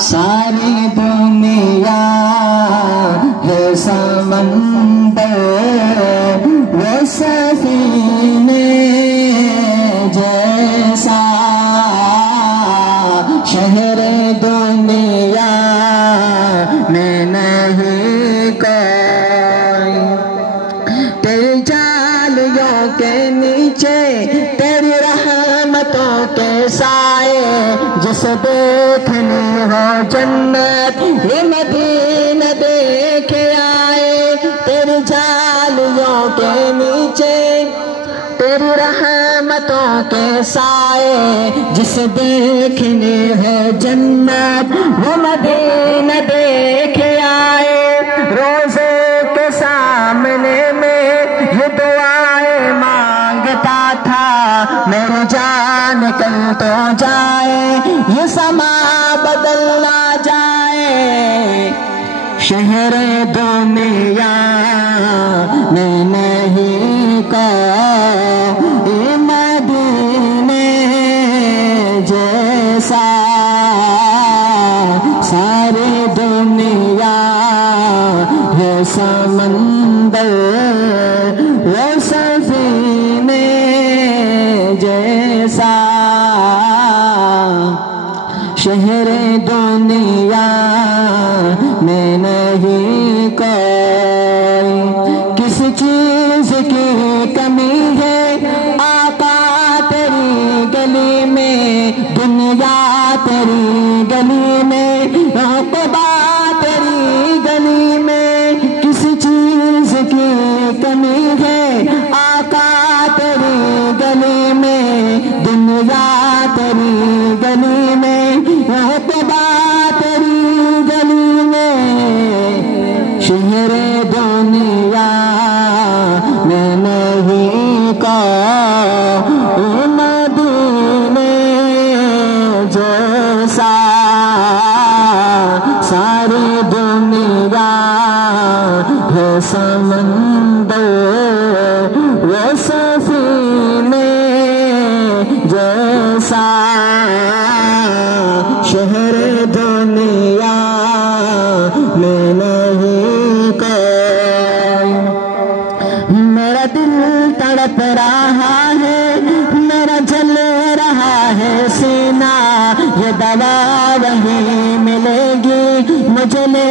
सारी दुनिया है समंदर, वो सफीने जैसा शहर दुनिया में नहीं कोई। तेरी जालियों के नीचे तेरी रहमतों के साए, जिसे देखनी हो जन्नत ये मदीना देखे आए। तेरी जालियों के नीचे तेरी रहमतों के साए, जिसे देखने हो जन्नत वो मदीना देखे आए। रोज़े के सामने में ये दुआएं मांगता था, मेरी जान कल तो जाए ये समा बदल ना जाए। शहर दुनिया में नहीं कोई मदीने जैसा, सारी दुनिया है समंदर, वो सफीने जैसा। शहर दुनिया में नहीं कोई। किस चीज की कमी है आका तेरी गली में, दुनिया तेरी गली में, अक़बा तेरी गली में। किस चीज की कमी है आका तेरी गली में, दुनिया तेरी गली में, अक़बा तेरी गली में। शहर दुनिया में नहीं कोई मदीने जैसा, सारी दुनिया है समंदर, वो सफीने जैसा। शहर दुनिया में नहीं कोई। मेरा दिल तड़प रहा है, मेरा जल रहा है सीना, ये दवा वहीं मिलेगी मुझे ले